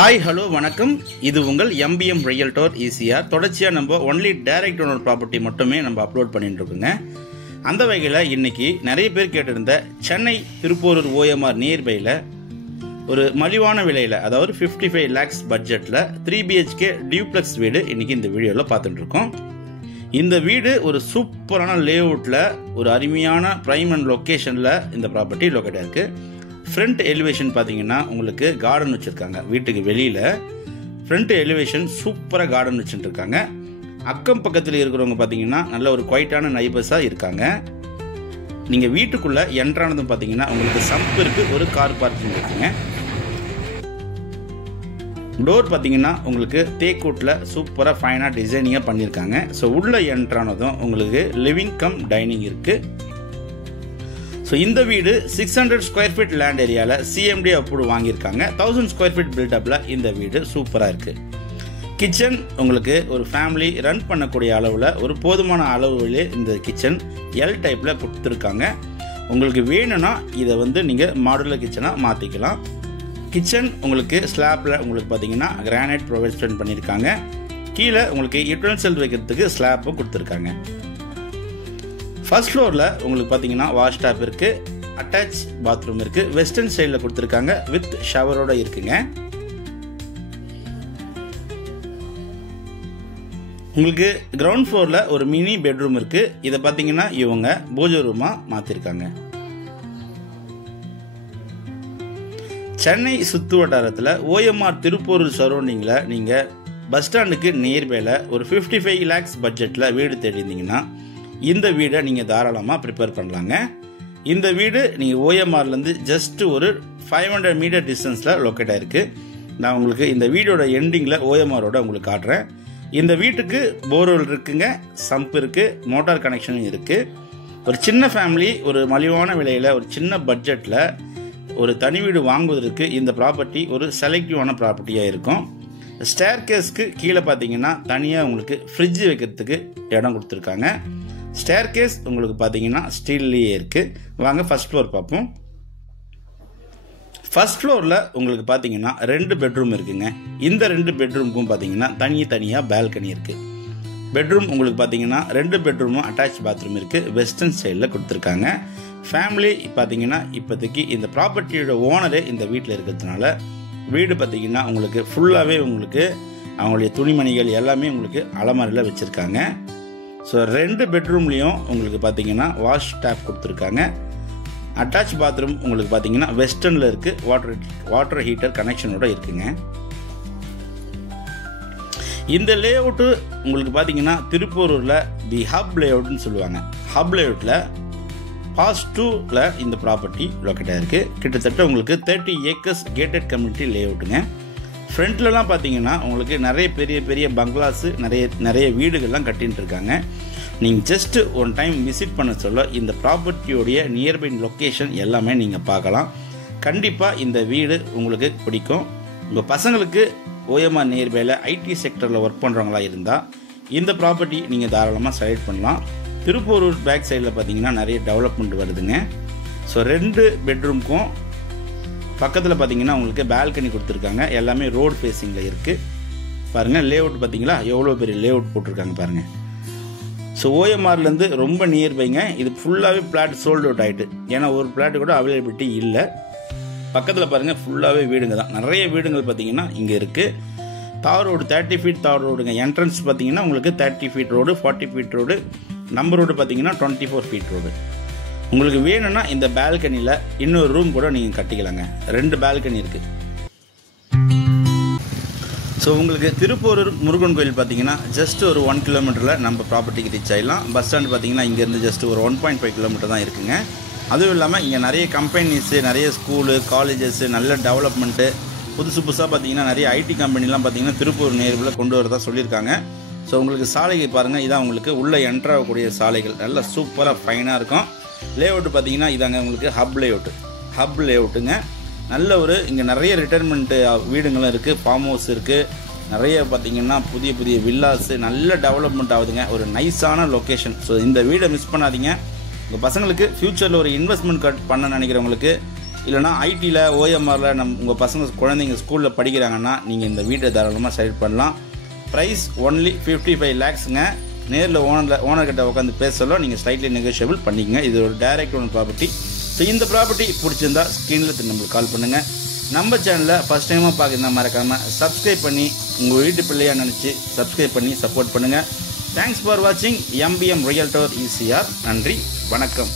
Hi hello வணக்கம். இது உங்கள் எம்பிஎம் ரியல்டோர் ஈசிஆர். தொடர்ச்சியாக நம்ம ஒன்லி டைரக்ட் ஓனர் ப்ராப்பர்ட்டி மட்டுமே நம்ம அப்லோட் பண்ணிட்டு இருக்கோங்க. அந்த வகையில் இன்னைக்கு நிறைய பேர் கேட்டிருந்த சென்னை திருப்போரூர் ஓஎம்ஆர் நியர்பையில் ஒரு மலிவான விலையில், அதாவது 55 lakhs பட்ஜெட்டில் 3 BHK டியூப்ளெக்ஸ் வீடு இன்னைக்கு இந்த வீடியோவில் பார்த்துட்டு இருக்கோம். இந்த வீடு ஒரு சூப்பரான லேஅவுட்டில் ஒரு அருமையான பிரைம் அண்ட் லொக்கேஷனில் இந்த ப்ராப்பர்ட்டி லொக்கேட் ஆயிருக்கு. ஃப்ரண்ட் எலிவேஷன் பார்த்தீங்கன்னா உங்களுக்கு கார்டன் வச்சுருக்காங்க. வீட்டுக்கு வெளியில் ஃப்ரண்ட் எலிவேஷன் சூப்பராக கார்டன் வச்சுட்டு இருக்காங்க. அக்கம் பக்கத்தில் இருக்கிறவங்க பார்த்தீங்கன்னா நல்ல ஒரு குவைட்டான நைபர்ஸாக இருக்காங்க. நீங்கள் வீட்டுக்குள்ளே என்ட்ரானதும் பார்த்தீங்கன்னா உங்களுக்கு சம்ப் இருக்குது, ஒரு கார் பார்க்கிங் இருக்குங்க. டோர் பார்த்தீங்கன்னா உங்களுக்கு தேக்கூட்டில் சூப்பராக ஃபைனாக டிசைனிங்காக பண்ணியிருக்காங்க. ஸோ உள்ளே என்ட்ரானதும் உங்களுக்கு லிவிங் கம் டைனிங் இருக்குது. ஸோ இந்த வீடு 600 ஸ்கொயர் ஃபீட் லேண்ட் ஏரியாவில் சிஎம்டி அப்ரூவ் வாங்கியிருக்காங்க. 1000 ஸ்கொயர் ஃபீட் பில்டப்பில் இந்த வீடு சூப்பராக இருக்குது. கிச்சன் உங்களுக்கு ஒரு ஃபேமிலி ரன் பண்ணக்கூடிய அளவில் ஒரு போதுமான அளவுலே இந்த கிச்சன் எல் டைப்பில் கொடுத்துருக்காங்க. உங்களுக்கு வேணும்னா இதை நீங்கள் மாடுலர் கிச்சனாக மாற்றிக்கலாம். கிச்சன் உங்களுக்கு ஸ்லாப்பில் உங்களுக்கு பார்த்தீங்கன்னா கிரானைட் ப்ரொவைட் பண்ணியிருக்காங்க. கீழே உங்களுக்கு யுட்டென்சில் வைக்கிறதுக்கு ஸ்லாப்பும் கொடுத்துருக்காங்க. ஃபர்ஸ்ட் ஃப்ளோரில் உங்களுக்கு பார்த்தீங்கன்னா வாஷ் டாப் இருக்குது, அட்டாச் பாத்ரூம் இருக்குது, வெஸ்டர்ன் ஸ்டைலில் கொடுத்துருக்காங்க, வித் ஷவரோட இருக்குங்க. உங்களுக்கு கிரவுண்ட் ஃப்ளோரில் ஒரு மினி பெட்ரூம் இருக்குது. இதை பார்த்தீங்கன்னா இவங்க பூஜை ரூமாக மாற்றிருக்காங்க. சென்னை சுற்று வட்டாரத்தில் ஓஎம்ஆர் திருப்போரூர் சரௌண்டிங்கில் நீங்கள் பஸ் ஸ்டாண்டுக்கு நியர்பையில் ஒரு 55 lakhs பட்ஜெட்டில் வீடு தேடிருந்தீங்கன்னா இந்த வீடை நீங்கள் தாராளமாக ப்ரிப்பேர் பண்ணலாங்க. இந்த வீடு நீங்கள் ஓஎம்ஆர்லேருந்து ஜஸ்ட் ஒரு 500 மீட்டர் டிஸ்டன்ஸில் லொக்கேட் ஆகிருக்கு. நான் உங்களுக்கு இந்த வீடோட எண்டிங்கில் ஓஎம்ஆரோட உங்களுக்கு காட்டுறேன். இந்த வீட்டுக்கு போர்வெல் இருக்குங்க, சம்ப் இருக்குது, மோட்டார் கனெக்ஷனும் இருக்குது. ஒரு சின்ன ஃபேமிலி ஒரு மலிவான விலையில் ஒரு சின்ன பட்ஜெட்டில் ஒரு தனி வீடு வாங்குவதற்கு இந்த ப்ராப்பர்ட்டி ஒரு செலக்டிவான ப்ராப்பர்ட்டியாக இருக்கும். ஸ்டேர் கேஸ்க்கு கீழே பார்த்தீங்கன்னா தனியாக உங்களுக்கு ஃப்ரிட்ஜ் வைக்கிறதுக்கு இடம் கொடுத்துருக்காங்க. ஸ்டேர் கேஸ் உங்களுக்கு பார்த்தீங்கன்னா ஸ்டீல்லையே இருக்குது. வாங்க ஃபர்ஸ்ட் ஃப்ளோர் பார்ப்போம். ஃபர்ஸ்ட் ஃப்ளோரில் உங்களுக்கு பார்த்தீங்கன்னா 2 பெட்ரூம் இருக்குங்க. இந்த 2 பெட்ரூமுக்கும் பார்த்தீங்கன்னா தனியாக பால்கனி இருக்குது. பெட்ரூம் உங்களுக்கு பார்த்தீங்கன்னா 2 பெட்ரூமும் அட்டாச் பாத்ரூம் இருக்குது, வெஸ்டர்ன் ஸ்டைலில் கொடுத்துருக்காங்க. ஃபேமிலி பார்த்தீங்கன்னா இப்போதைக்கு இந்த ப்ராப்பர்ட்டியோட ஓனரே இந்த வீட்டில் இருக்கிறதுனால வீடு பார்த்தீங்கன்னா உங்களுக்கு ஃபுல்லாகவே உங்களுக்கு அவங்களுடைய துணிமணிகள் எல்லாமே உங்களுக்கு அலமாரியில் வச்சுருக்காங்க. ஸோ 2 பெட்ரூம்லேயும் உங்களுக்கு பார்த்தீங்கன்னா வாஷ் டேப் கொடுத்துருக்காங்க. அட்டாச் பாத்ரூம் உங்களுக்கு பார்த்தீங்கன்னா வெஸ்டர்னில் இருக்குது, வாட்டர் ஹீட்டர் கனெக்ஷனோட இருக்குங்க. இந்த லேஅவுட்டு உங்களுக்கு பார்த்தீங்கன்னா திருப்போரூரில் தி ஹப் லேஅவுட்னு சொல்லுவாங்க. ஹப் லேஅவுட்டில் பாஸ் 2ல இந்த ப்ராப்பர்ட்டி லொக்கேட் ஆகிருக்கு. கிட்டத்தட்ட உங்களுக்கு 30 acres கேட்டட் கம்யூனிட்டி லேஅவுட்டுங்க. ஃப்ரண்ட்லலாம் பார்த்தீங்கன்னா உங்களுக்கு நிறைய பெரிய பங்களாஸு நிறைய வீடுகள்லாம் கட்டின்னு இருக்காங்க. நீங்கள் ஜஸ்ட்டு ஒன் டைம் விசிட் பண்ண சொல்ல இந்த ப்ராப்பர்ட்டியோடைய நியர்பை லொக்கேஷன் எல்லாமே நீங்கள் பார்க்கலாம். கண்டிப்பாக இந்த வீடு உங்களுக்கு பிடிக்கும். உங்கள் பசங்களுக்கு ஓஎம்ஆர் நியர்பையில் ஐடி செக்டரில் ஒர்க் பண்ணுறவங்களா இருந்தால் இந்த ப்ராப்பர்ட்டி நீங்கள் தாராளமாக செலக்ட் பண்ணலாம். திருப்போரூர் பேக் சைடில் பார்த்தீங்கன்னா நிறைய டெவலப்மெண்ட் வருதுங்க. ஸோ 2 பெட்ரூம்க்கும் பக்கத்தில் பார்த்தீங்கன்னா உங்களுக்கு பால்கனி கொடுத்துருக்காங்க. எல்லாமே ரோடு ஃபேஸிங்கில் இருக்குது. பாருங்கள் லேஅவுட் பார்த்தீங்களா, எவ்வளோ பெரிய லேஅவுட் போட்டிருக்காங்க பாருங்கள். ஸோ ஓஎம்ஆர்லேருந்து ரொம்ப நியர்பைங்க. இது ஃபுல்லாகவே பிளாட் சோல்ட் அவுட் ஆகிட்டு, ஏன்னா ஒரு பிளாட்டு கூட அவைலபிலிட்டி இல்லை. பக்கத்தில் பாருங்கள் ஃபுல்லாகவே வீடுங்க தான், நிறைய வீடுங்கள் பார்த்தீங்கன்னா இங்கே இருக்குது. தார் ரோடு 30 feet தார் ரோடுங்க. என்ட்ரன்ஸ் பார்த்தீங்கன்னா உங்களுக்கு 30 feet road, 40 feet road, number road பார்த்தீங்கன்னா 24 feet ரோடு. உங்களுக்கு வேணும்னா இந்த பால்கனியில் இன்னொரு ரூம் கூட நீங்கள் கட்டிக்கலாங்க. 2 பால்கனி இருக்குது. ஸோ உங்களுக்கு திருப்போரூர் முருகன் கோயில் பார்த்தீங்கன்னா ஜஸ்ட் ஒரு 1 kilometerல நம்ம ப்ராப்பர்ட்டிக்கு ரீச் ஆகிடலாம். பஸ் ஸ்டாண்ட் பார்த்தீங்கன்னா இங்கேருந்து ஜஸ்ட் ஒரு 1.5 kilometer தான் இருக்குங்க. அதுவும் இல்லாமல் இங்கே நிறைய கம்பெனிஸு, நிறைய ஸ்கூலு, காலேஜஸ்ஸு, நல்ல டெவலப்மெண்ட்டு, புதுசாக பார்த்தீங்கன்னா நிறைய ஐடி கம்பெனிலாம் பார்த்தீங்கன்னா திருப்பூர் நேர்வில் கொண்டு வரதா சொல்லியிருக்காங்க. ஸோ உங்களுக்கு சாலைக்கு பாருங்கள், இதான் உங்களுக்கு உள்ளே என்ட்ராகக்கூடிய சாலைகள் நல்லா சூப்பராக ஃபைனாக இருக்கும். லேஅவுட்டு பார்த்தீங்கன்னா இதாங்க உங்களுக்கு ஹப் லேஅவுட்டுங்க. நல்ல ஒரு இங்கே நிறைய ரிட்டைர்மெண்ட்டு வீடுங்களும் இருக்குது, ஃபார்ம் ஹவுஸ் இருக்குது, நிறைய பார்த்தீங்கன்னா புதிய வில்லாஸு, நல்ல டெவலப்மெண்ட் ஆகுதுங்க. ஒரு நைஸான லொக்கேஷன். ஸோ இந்த வீடை மிஸ் பண்ணாதீங்க. உங்கள் பசங்களுக்கு ஃப்யூச்சரில் ஒரு இன்வெஸ்ட்மெண்ட் பண்ண நினைக்கிறவங்களுக்கு இல்லைனா ஐடியில் ஓஎம்ஆரில் உங்கள் பசங்க குழந்தைங்க ஸ்கூலில் படிக்கிறாங்கன்னா நீங்கள் இந்த வீட்டை தாராளமாக செலக்ட் பண்ணலாம். ப்ரைஸ் ஒன்லி 55 lakhsங்க. நேரில் ஓனர்கிட்ட உட்காந்து பேச சொல்ல நீங்கள் ஸ்லைட்லி நெகோஷியபிள் பண்ணிக்கங்க. இது ஒரு டைரக்ட் ஓன் ப்ராப்பர்ட்டி. ஸோ இந்த ப்ராப்பர்ட்டி பிடிச்சிருந்தா ஸ்க்ரீனில் நம்மளுக்கு கால் பண்ணுங்கள். நம்ம சேனலில் ஃபஸ்ட் டைமாக பார்க்குறதா மறக்காமல் சப்ஸ்கிரைப் பண்ணி உங்கள் வீட்டு பிள்ளையாக நினச்சி சப்ஸ்கிரைப் பண்ணி சப்போர்ட் பண்ணுங்கள். தேங்க்ஸ் ஃபார் வாட்சிங் MBM ரியல்டர் ECR. நன்றி, வணக்கம்.